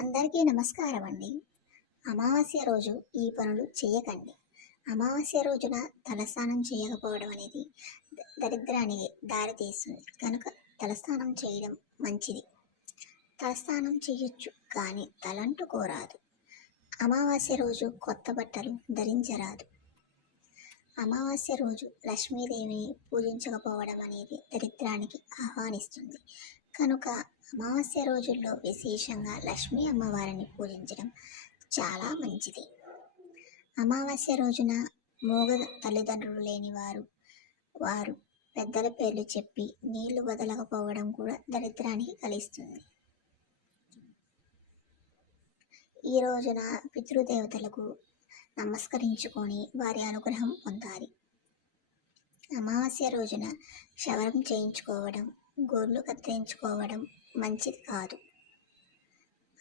అందరికీ నమస్కారం అండి. అమావాస్య రోజు ఈ పనులు చేయకండి. అమావాస్య రోజున తలస్నానం చేయకపోవడం అనేది దరిద్రానికి దారితీస్తుంది. కనుక తలస్నానం చేయడం మంచిది. తలస్నానం చేయొచ్చు కానీ తలంటుకోరాదు. అమావాస్య రోజు కొత్త బట్టలు ధరించరాదు. అమావాస్య రోజు లక్ష్మీదేవిని పూజించకపోవడం అనేది దరిద్రానికి ఆహ్వానిస్తుంది. కనుక అమావాస్య రోజుల్లో విశేషంగా లక్ష్మీ అమ్మవారిని పూజించడం చాలా మంచిది. అమావాస్య రోజున మూగ తల్లిదండ్రులు లేని వారు పెద్దల పేర్లు చెప్పి నీళ్లు వదలకపోవడం కూడా దరిద్రానికి కలిస్తుంది. ఈ రోజున పితృదేవతలకు నమస్కరించుకొని వారి అనుగ్రహం పొందాలి. అమావాస్య రోజున క్షవరం చేయించుకోవడం, గోర్లు కత్తిరించుకోవడం మంచిది కాదు.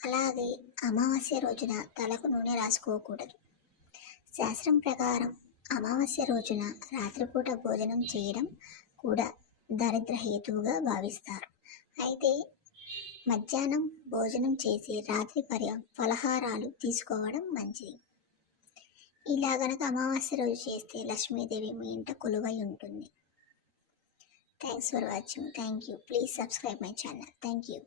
అలాగే అమావాస్య రోజున తలకు నూనె రాసుకోకూడదు. శాస్త్రం ప్రకారం అమావాస్య రోజున రాత్రిపూట భోజనం చేయడం కూడా దరిద్ర హేతువుగా భావిస్తారు. అయితే మధ్యాహ్నం భోజనం చేసి రాత్రి ఫలహారాలు తీసుకోవడం మంచిది. ఇలా గనక అమావాస్య రోజు చేస్తే లక్ష్మీదేవి మీ ఇంట కొలువై ఉంటుంది. Thanks for watching. Thank you. Please subscribe my channel. Thank you.